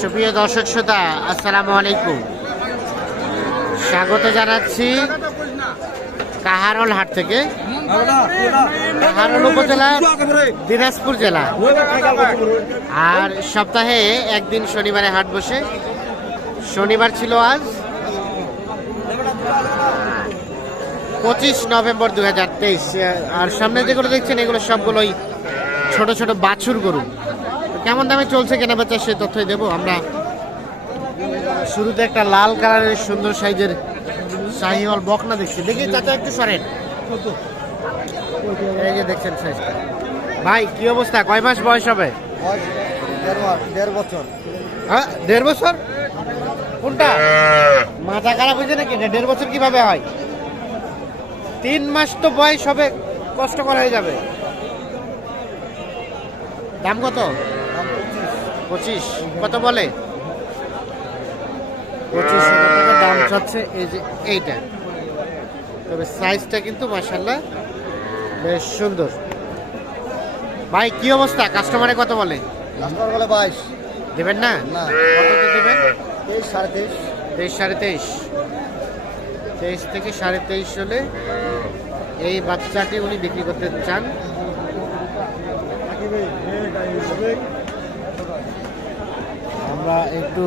সুপ্রিয় দর্শক শ্রোতা, আসসালামু আলাইকুম। স্বাগত জানাচ্ছি কাহারল হাট থেকে। কাহারল উপজেলা দিনাজপুর জেলা। আর সপ্তাহে একদিন শনিবারে হাট বসে। শনিবার ছিল আজ। পঁচিশ নভেম্বর দু হাজার তেইশ। আর সামনে যেগুলো দেখছেন, এগুলো সবগুলোই ছোট ছোট বাছুর গরু। কেমন দামে চলছে কেনা বেচা সে তথ্যই দেবো। আমরা শুরুতে একটা লাল কালারের সুন্দর সাইজের শাহিওয়াল বকনা দেখছি। দেখি চাচা একটু সরেন। এই যে দেখছেন সাইজটা। ভাই কি অবস্থা? কয় মাস বয়স হবে? দেড় বছর। হ্যাঁ দেড় বছর? কোনটা? মাথা খারাপ হয়েছে নাকি? দেড় বছর কীভাবে হয়? তিন মাস তো বয়স হবে কষ্টকর হয়ে যাবে। দাম কত? পঁচিশ। কত বলে? পঁচিশ টাকা দাম চাচ্ছে এই যে এইটা। তবে সাইজটা কিন্তু মাসাল্লাহ বেশ সুন্দর। ভাই কি অবস্থা? কাস্টমারে কত বলে? কাস্টমার বলে বাইশ। দেবেন না? না। কত দেবেন? তেইশ সাড়ে তেইশ। তেইশ সাড়ে তেইশ। তেইশ থেকে সাড়ে তেইশ হলে এই বাচ্চাটি উনি বিক্রি করতে চান। আমরা একটু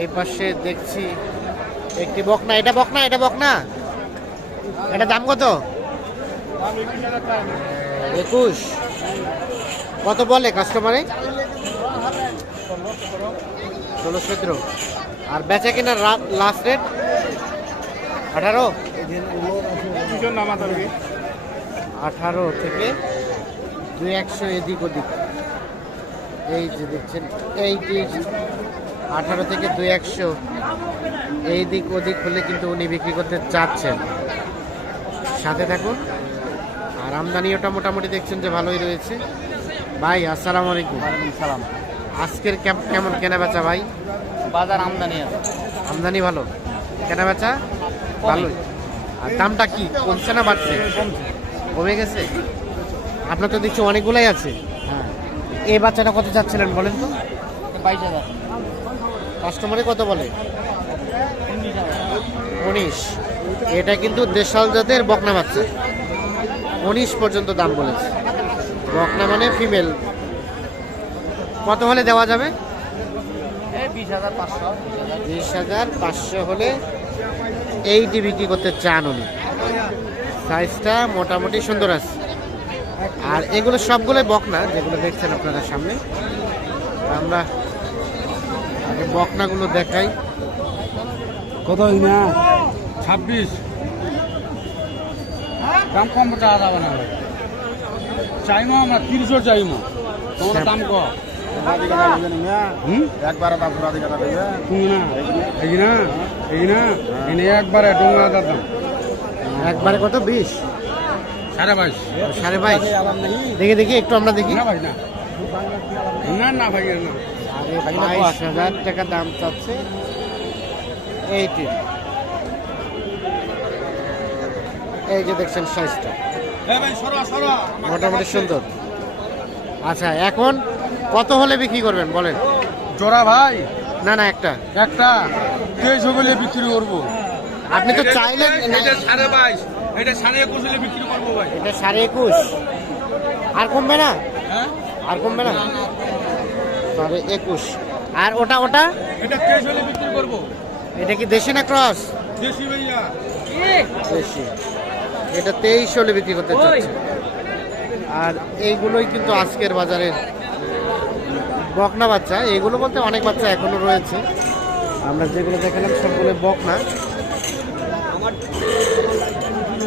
এই পাশে দেখছি একটি বকনা। এটা বকনা এটা বকনা। এটা দাম কত? একুশ। কত বলে কাস্টমারে ষোলো সতেরো। আর বেচা কিনা লাস্ট রেট আঠারো? আঠারো থেকে দুই একশো এদিক ওদিক। এই যে দেখছেন এইটি আঠারো থেকে দুই একশো এই দিক ওদিক হলে কিন্তু উনি বিক্রি করতে চাচ্ছেন। সাথে থাকুন। আর আমদানিওটা মোটামুটি দেখছেন যে ভালোই রয়েছে। ভাই আসসালামু আলাইকুম। সালাম। আজকের কেম- কেমন কেনা বেচা ভাই? বাজার আমদানি আমদানি ভালো? কেনা বেচা ভালোই। আর দামটা কি? কমছে না বাড়ছে? কমে গেছে? আপনার তো দেখছি অনেকগুলাই আছে। এই বাচ্চাটা কত চাচ্ছিলেন বলেন তো? বাইশ হাজার। কাস্টমারে কত বলে? উনিশ। এটা কিন্তু দেশাল জাতের বকনা বাচ্চা। উনিশ পর্যন্ত দাম বলেছে। বকনা মানে ফিমেল। কত হলে দেওয়া যাবে? বিশ হাজার পাঁচশো। হলে এইটি বিক্রি করতে চান উনি? সাইজটা মোটামুটি সুন্দর আছে। আর এগুলো সবগুলোই বকনা যেগুলো দেখছেন আপনাদের সামনে। আমরা বকনাগুলো দেখাই। কত না? ছাব্বিশ। দাম কম চাওয়া যাবে না। চাইমো আমরা তিরিশও চাইমো। তোমার দাম ক হুম? একবার দাম পুরা দিকে দেবে না। একবারে কত? বিশ? সাড়ে বাইশ। সাড়ে বাইশ। দেখি দেখি একটু আমরা দেখি। না ভাই না। না না ভাই না। বাইশ হাজার টাকা দাম চাচ্ছে এইটি। এই যে দেখছেন সাইজটা। মোটামুটি সুন্দর। আচ্ছা এখন কত হলে বিক্রি করবেন বলেন? জোড়া ভাই। না না একটা। একটা। তেইশ বলে বিক্রি করব। আপনি তো চাইলেন সাড়ে বাইশ। এটা সাড়ে একুশ হলে বিক্রি করব ভাই। এটা সাড়ে একুশ। আর কমবে না? হ্যাঁ? আর কমবে না? সাড়ে একুশ। আর ওটা ওটা? এটা হলে বিক্রি করব। এটা কি দেশি না ক্রস? দেশি ভাইয়া। এটা তেইশ হলে বিক্রি করতে চাচ্ছে। আর এইগুলোই কিন্তু আজকের বাজারের বকনা বাচ্চা। এগুলো বলতে অনেক বাচ্চা এখনও রয়েছে। আমরা যেগুলো দেখালাম সবগুলো বকনা।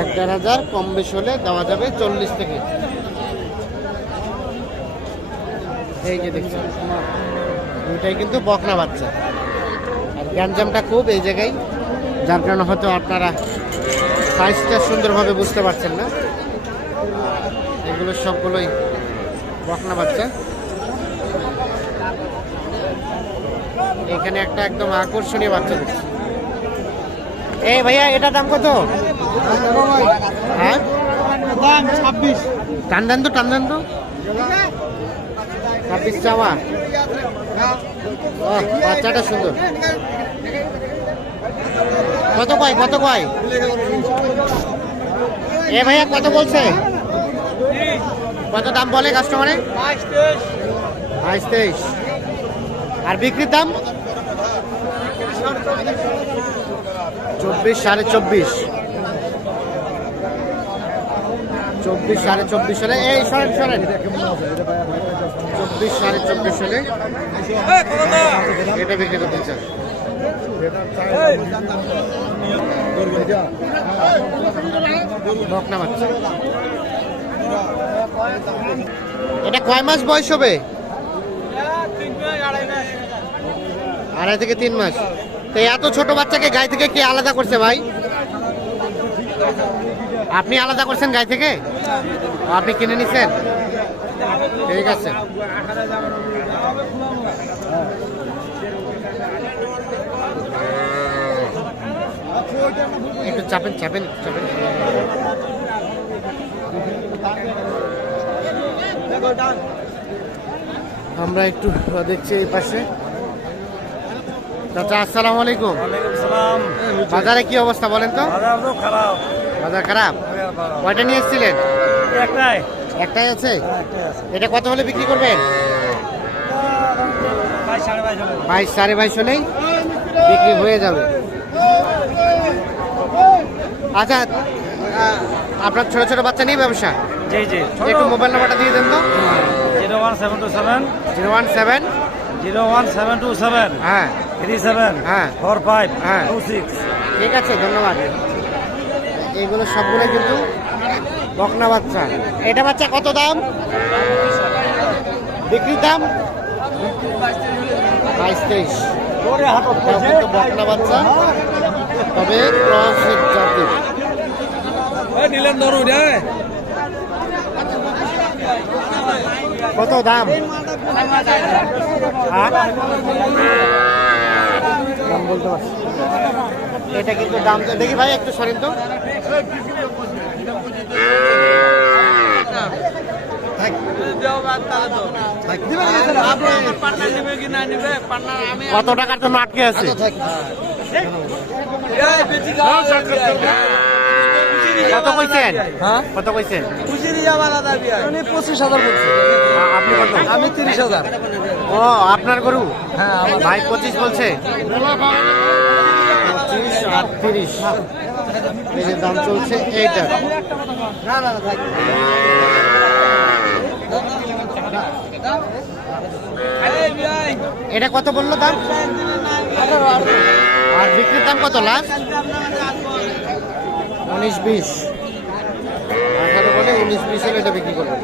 এক দেড় হাজার, কম বেশি হলে দেওয়া যাবে চল্লিশ থেকে। এই যে দেখছেন, দুইটাই কিন্তু বকনা বাচ্চা। আর গ্যাঞ্জামটা খুব এই জায়গায়, যার কারণে হয়তো আপনারা সাইজটা সুন্দরভাবে বুঝতে পারছেন না। এগুলো সবগুলোই বকনা বাচ্চা। এখানে একটা একদম আকর্ষণীয় বাচ্চা দেখছি। এই ভাইয়া এটা দাম কত? হ্যাঁ? টান দেন তো, টান দেন তো। ছাব্বিশ চাওয়া। বাচ্চাটা সুন্দর। কত কয় কত কয়? এ ভাইয়া, কত বলছে? কত দাম বলে কাস্টমারে বাইশ তেইশ। আর বিক্রির দাম? চব্বিশ সাড়ে চব্বিশ। চব্বিশ সাড়ে চব্বিশ সালে এই সরেন সরেন। চব্বিশ সাড়ে চব্বিশ সালে এটা বিক্রি করতে চান। এটা কয় মাস বয়স হবে? আড়াই থেকে তিন মাস। তো এত ছোট বাচ্চাকে গাই থেকে কে আলাদা করছে ভাই? আপনি আলাদা করছেন গাই থেকে? আপনি কিনে নিছেন? ঠিক আছে। একটু চাপেন চাপেন চাপেন। আমরা একটু দেখছি এই পাশে। চাচা আসসালামু আলাইকুম। বাজারে কি অবস্থা বলেন তো? বাজার খারাপ। কয়টা নিয়ে এসেছিলেন? একটাই। একটাই আছে? এটা কত হলে বিক্রি করবেন? বাইশ সাড়ে বাইশ সাড়ে বাইশ হলেই বিক্রি হয়ে যাবে। আচ্ছা আপনার ছোট ছোট বাচ্চা নিয়ে ব্যবসা? জি জি। একটু মোবাইল নাম্বারটা দিয়ে দেন তো। Zero one seven two seven. Zero one seven. Zero one seven two seven. হ্যাঁ। থ্রি সেভেন হ্যাঁ। ফোর ফাইভ হ্যাঁ। Two six. ঠিক আছে ধন্যবাদ। এগুলো সবগুলো কিন্তু বকনা বাচ্চা। এটা বাচ্চা কত দাম? বিক্রির দাম? বাইশ তেইশ। কিন্তু বকনা বাচ্চা। তবে ক্রস জাতির নিলাম ধরুন কত দাম? আর? দাম বলতে পারছি। এটা কিন্তু দাম দেখি ভাই একটু সরেন তো। কত টাকার জন্য আটকে আছে? কত কইছেন? হ্যাঁ? কত কইছেন? পঁচিশ হাজার বলছি। আপনি কত? আমি তিরিশ হাজার। ও আপনার গরু? হ্যাঁ আমার ভাই পঁচিশ বলছে? পঁচিশ আর তিরিশ। এই দাম চলছে এইটা। না না এটা কত বলল দাম? আর বিক্রির দাম কত লাস্ট? উনিশ বিশ। এটা বিক্রি করবেন।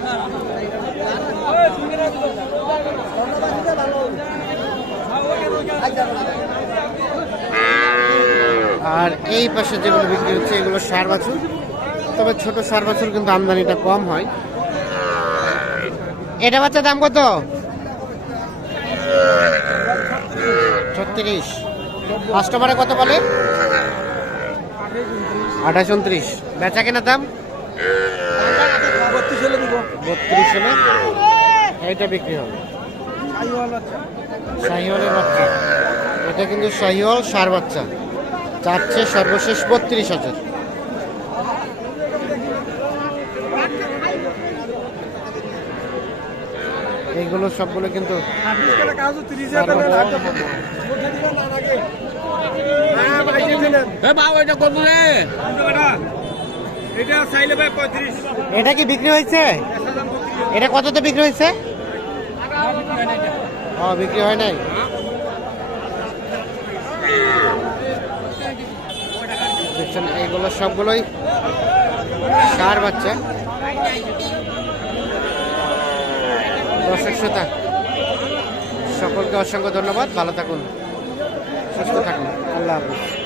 আর এই পাশে যেগুলো বিক্রি হচ্ছে, এগুলো সার বাছুর। তবে ছোট সার বাছুর কিন্তু আমদানিটা কম হয়। এটা বাচ্চা দাম কত? ছত্রিশ। কাস্টমারে কত বলে? আঠাশ, উনত্রিশ। বেচা কেনার দাম? বত্রিশ হলে এইটা বিক্রি হবে। শাহিওয়ালের বাচ্চা। এটা কিন্তু শাহিওয়াল সার বাচ্চা। চাচ্ছে সর্বশেষ বত্রিশ হাজার। এইগুলো সবগুলো কিন্তু। এটা এটা কি বিক্রি হয়েছে? এটা কততে বিক্রি হয়েছে? ও, বিক্রি হয় নাই? দেখছেন, এইগুলো সবগুলোই সার বাচ্চা। দর্শক শ্রোতা, সকলকে অসংখ্য ধন্যবাদ। ভালো থাকুন, সুস্থ থাকুন। আল্লাহ হাফিজ।